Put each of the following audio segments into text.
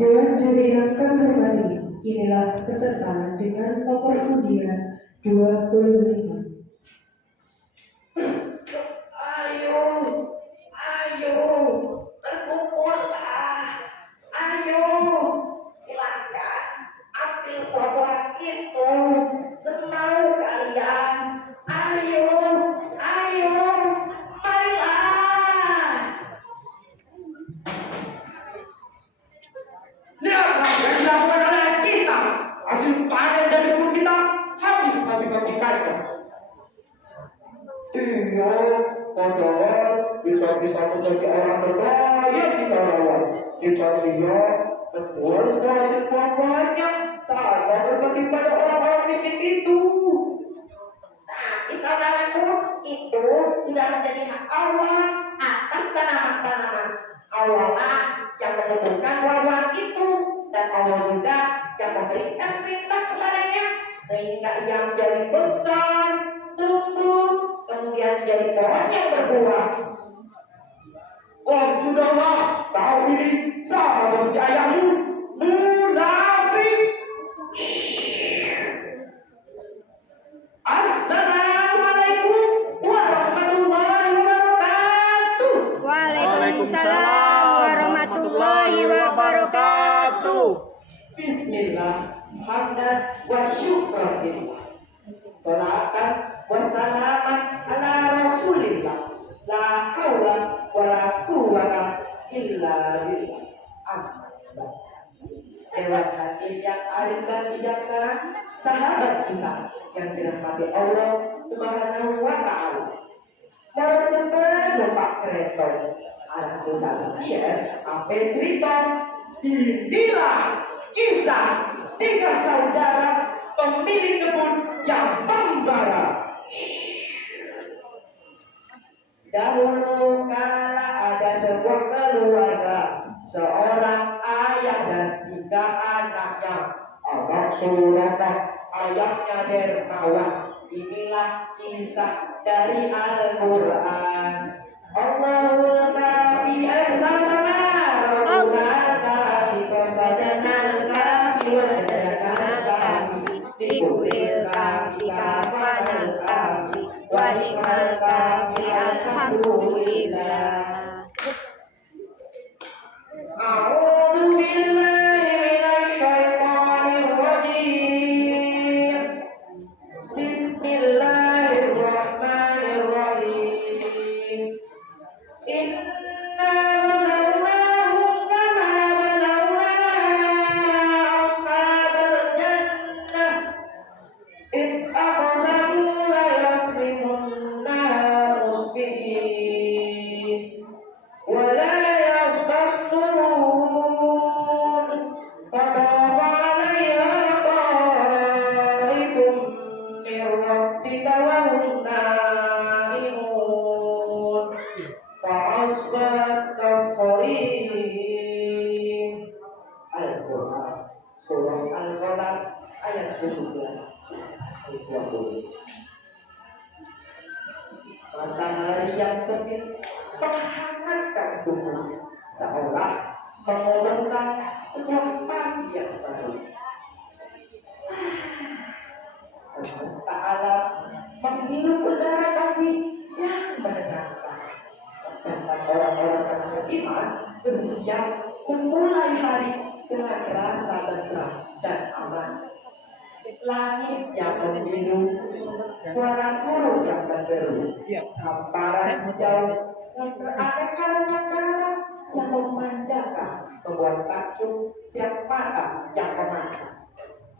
Dewan Juri yang kami hormati, inilah peserta dengan nomor undian 25. Ayo, ayo, terkumpullah. Ayo, silakan ambil kotoran itu semau kalian. Ayo, ayo, marilah. Lihatlah yang dilakukan oleh kita. Hasil panen dari kebun kita habis mati-matikannya. Iya, padahal kita bisa menjadi orang terbaik di karawang. Kita lihat menjual semua hasil buah-buahnya tanpa berbagi pada orang-orang miskin itu. Tapi saudaraku, itu sudah menjadi hak Allah atas tanaman-tanaman. Allah lah yang menumbuhkan buah-buahan itu, dan Allah juga yang memberikan perintah kepadanya sehingga ia menjadi besar, tumbuh, kemudian menjadi pohon yang berbuah. Oh sudahlah, kau ini sama seperti ayahmu, munafik. Assalamualaikum warahmatullahi wabarakatuh. Waalaikumsalam warahmatullahi wabarakatuh. Bismillah, hamdan wa syukran lillah. Salatan wa salaman ala rasulillah. La haula wa la quwwata illa billah. Amma. Dewan hakim yang arif dan bijaksana, sahabat kisah yang dirahmati Allah Subhanahu wa ta'ala. Para cepat numpak kereta, anak muda sekian, apa cerita? Inilah kisah tiga saudara pemilik kebun yang membara. Dahulu kala ada sebuah keluarga, seorang ayah dan tiga anaknya. Anak Suratah, ayahnya dermawan. Inilah kisah dari Al-Quran. Allahul kafi, bersama-sama. Allahul kafi, kosadanal kafi, wajadanal kafi, dikulil kafi, kafanal kafi, wanimal kafi, alhamdulillah. A'udzu billahi minasy syaithanir rajim. Bismillahirrahmanirrahim. Inna balawnahum kama balawna ashabal jannah id aqsamu la yasrimunna musbihin wa la yastasnun fatafa alaiha ta'ifum min rabbika wa hum naimun fa'asbat kassarim. Al-Quran surah Al-Qalam ayat 17-20. Matahari yang terbit menghangatkan tubuh seolah mengumumkan sebuah pagi yang baru. Semesta alam menghirup udara pagi yang menenangkan. Sedangkan orang-orang yang beriman bersiap memulai hari dengan rasa tentram dan aman. Langit yang membiru, suara burung yang berderu, hamparan hijau dan beraneka warna yang memanjakan, membuat takjub setiap mata yang memandang.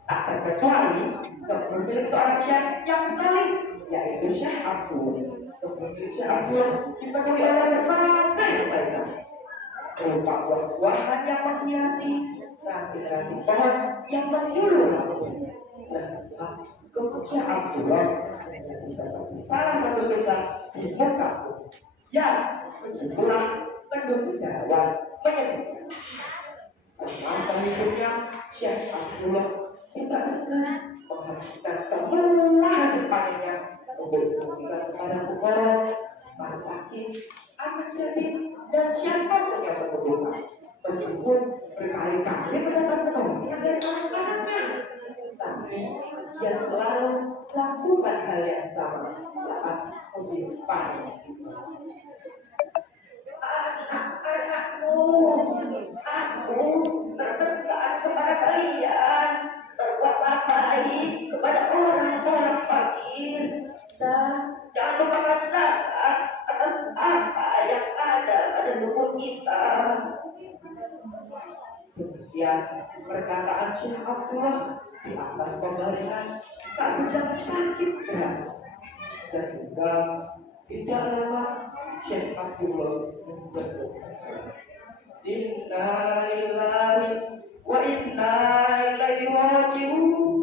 Tak terkecuali kebun milik seorang syekh yang saleh, yaitu Syekh Abdul. Kebun milik Syekh Abdul dipenuhi oleh berbagai kebaikan, berupa buah-buahan yang menghiasi, ranting-ranting pohon yang menyuluh rambut, serta kebun Syekh Abdullah menjadi seperti salah satu surga di muka bumi. Ya, begitulah penduduk Darawan menyebutnya. Semasa hidupnya, Syekh Abdullah tidak segera menghabiskan semua hasil panennya untuk diberikan kepada fukara, masakin, anak yatim, dan siapapun yang membutuhkan. Meskipun berkali-kali bersama saat musim panen. Anak-anakku, aku berpesan kepada kalian, berbuatlah baik kepada orang-orang fakir dan jangan lupakan zakat atas apa yang ada pada tubuh kita. Demikian perkataan Syekh Abdullah di atas pemberian saat sedang sakit keras, sehingga tidak lama Syekh Abdullah menjatuh. Inna lillahi wa inna ilaihi raji'un.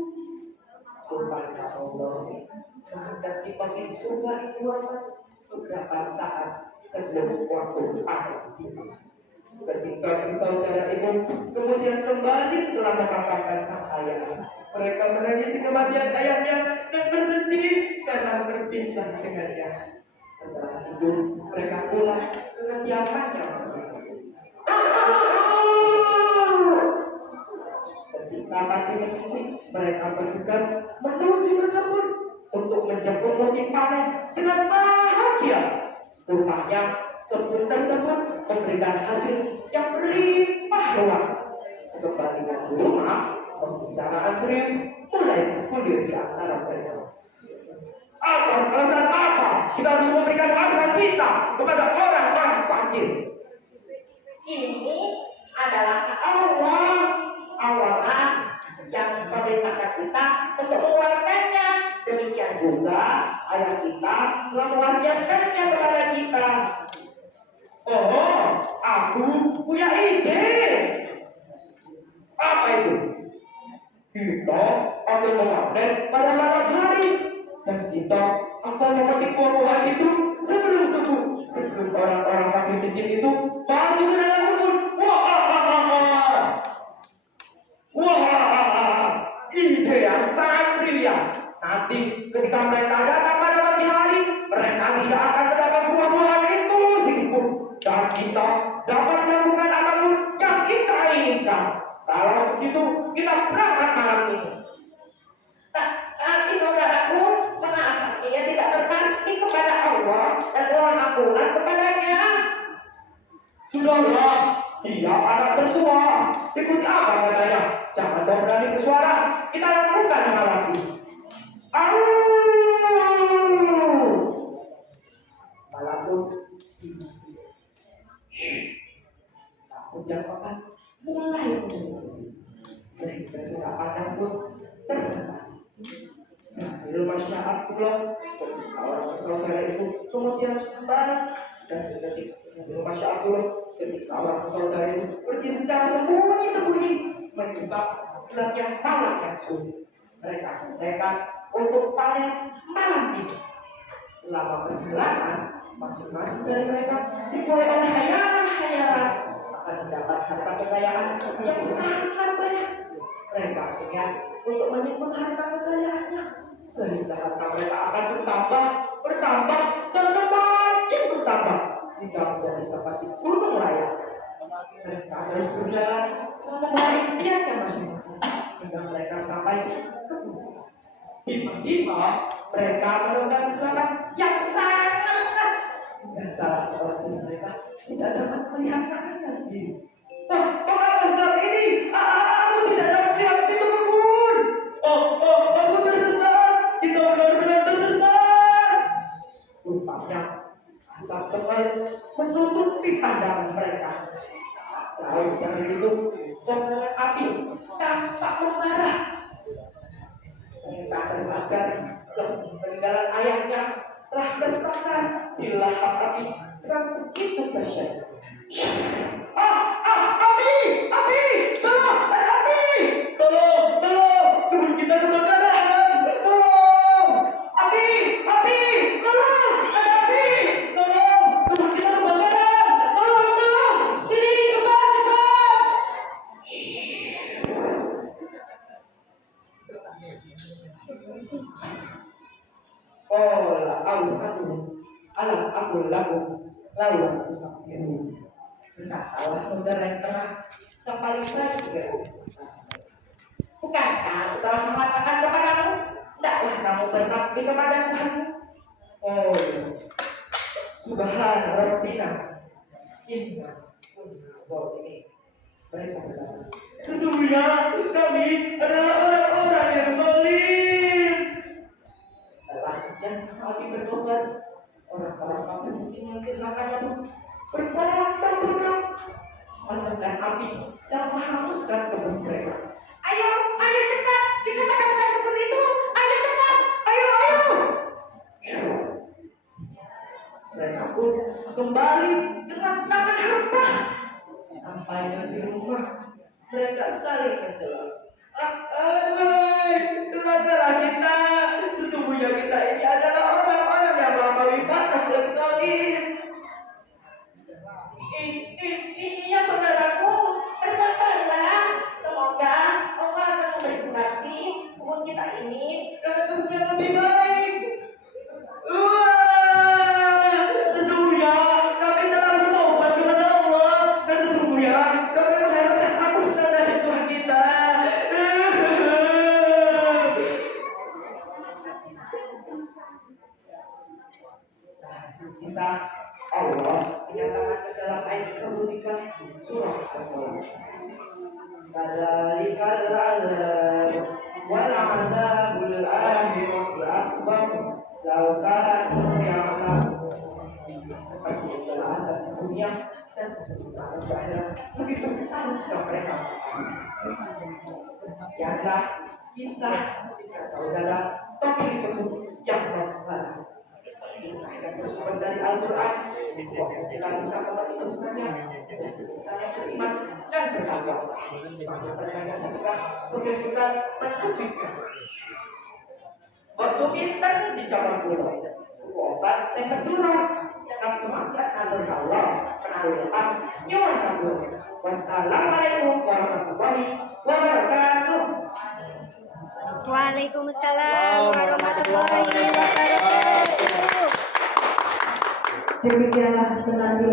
Kepada Allah mendaki pemilik surga itu wafat beberapa saat sebelum waktu akhir tiba. Ketika saudara itu kemudian kembali setelah memakamkan sang ayah, mereka menangisi kematian ayahnya dan bersedih karena berpisah dengannya. Setelah itu mereka pulang ke kediamannya masing-masing. Ketika pagi menyisik, mereka bergegas menuju ke kebun untuk menjemput musim panen dengan bahagia. Rupanya kebun tersebut memberikan hasil yang berlimpah ruah. Sekembalinya di rumah, pembicaraan serius mulai bergulir di antara mereka. Atas alasan apa kita harus memberikan harta kita kepada orang-orang fakir? Ini adalah Allah yang memerintahkan kita untuk mengeluarkannya. Demikian juga ayah kita telah mewasiatkannya kepada kita. Oh, aku punya ide. Apa itu? Kita akan memanen pada malam hari dan kita akan memetik buah-buahan itu sebelum subuh, sebelum orang-orang fakir miskin itu masuk ke dalam kebun. Wah, ide yang sangat brilian. Nanti ketika mereka datang pada pagi hari, mereka tidak akan mendapat buah-buahan itu sedikitpun, dan kita dapat melakukan apapun yang kita inginkan. Kalau begitu, kita berangkat malam ini. Tapi saudaraku, kenapa dia tidak bertasbih kepada Allah dan doa ampunan kepadanya? Sudahlah, dia anak tertua. Ikuti apa katanya? Jangan kau berani bersuara. Kita lakukan hal lagi. Malam pun takut dan pekat mulai menurun, sehingga jarak pandang pun terbatas. Dari rumah Syekh Abdullah, ketika orang saudara itu kemudian kembali dan ketika di rumah Syekh Abdullah, ketika orang saudara itu pergi secara sembunyi-sembunyi menyebab bulan yang malam yang sunyi. Mereka untuk panen malam ini. Selama perjalanan, masing-masing dari mereka dibuai oleh hayalan-hayalan akan mendapat harta kekayaan yang sangat banyak. Mereka ingat untuk menyimpan harta kekayaannya, sehingga harta mereka akan bertambah, dan semakin bertambah hingga menjadi seperti gunung raya. Mereka harus berjalan membawa impiannya masing-masing hingga mereka sampai ke kebun. Tiba-tiba mereka menemukan belakang yang sangat dekat. Dan salah seorang dari mereka tidak dapat melihat kakinya sendiri. Mengapa seperti ini? Aku tidak dapat melihat pintu kebun. Aku tersesat. Kita benar-benar tersesat. Rupanya asap tebal menutupi pandangan mereka. Jauh dari itu, kobaran api tampak membara. Mereka tersadar peninggalan ayahnya telah terbakar di lahap api yang begitu dahsyat. Api! Tolong! Ada api! Tolong! Kebun kita kebakaran! Tolong! Api! Tolong! Ada api! Tolong! Kebun kita kebakaran! Tolong! Sini, cepat! Qala awsatu alam aqul lakum laula tusabbihun. Berkatalah saudara yang paling baik dari Bukankah setelah mengatakan kepadamu, tidak hendaklah kamu bertasbih kepada Tuhan. Oh, Subhana Rabbina. Inna ini mereka berkata, sesungguhnya kami adalah orang-orang yang zalim. Setelah sekian kami bertobat, orang-orang kafir muslimin tindakannya berpontang-pontang menekan api dan menghanguskan kebun mereka. Ayo, ayo cepat, kita padamkan kebun itu. Ayo cepat, ayo. Mereka pun kembali dengan tangan hampa. Sampai di rumah, mereka saling mencela. Celakalah kita. Sesungguhnya kita ini adalah orang-orang yang melampaui batas dan zalim. Iya saudaraku, bersabarlah. Semoga Allah akan memberkati kebun kita ini dengan kebun yang lebih baik. Sesungguhnya kami telah bertobat kepada Allah dan sesungguhnya kami mengharapkan ampunan dari Tuhan kita. Kisah Allah menyatakan ke dalam ayat kemudian surah Al-Qur'an. Kadzalikal azab wal adzabul akhirati akbar law kanu ya'lamun. Seperti itulah azab di dunia dan sesungguhnya azab di akhirat lebih besar jika mereka Demikianlah kisah tiga saudara pemilik kebun yang berkata. Kisah yang bersumber dari Al-Quran. Semoga kita bisa kembali ke Tuhannya. Kisah yang beriman dan bertakwa. Banyak berbanyak sedekah berkejutan menuju jalan. Bersuminten di zaman kuno. Obat yang tertular. Cakap semangat agar Allah menaruh letak nyawa kabur. Wassalamualaikum warahmatullahi wabarakatuh. Waalaikumsalam warahmatullahi wabarakatuh. Demikianlah penampilan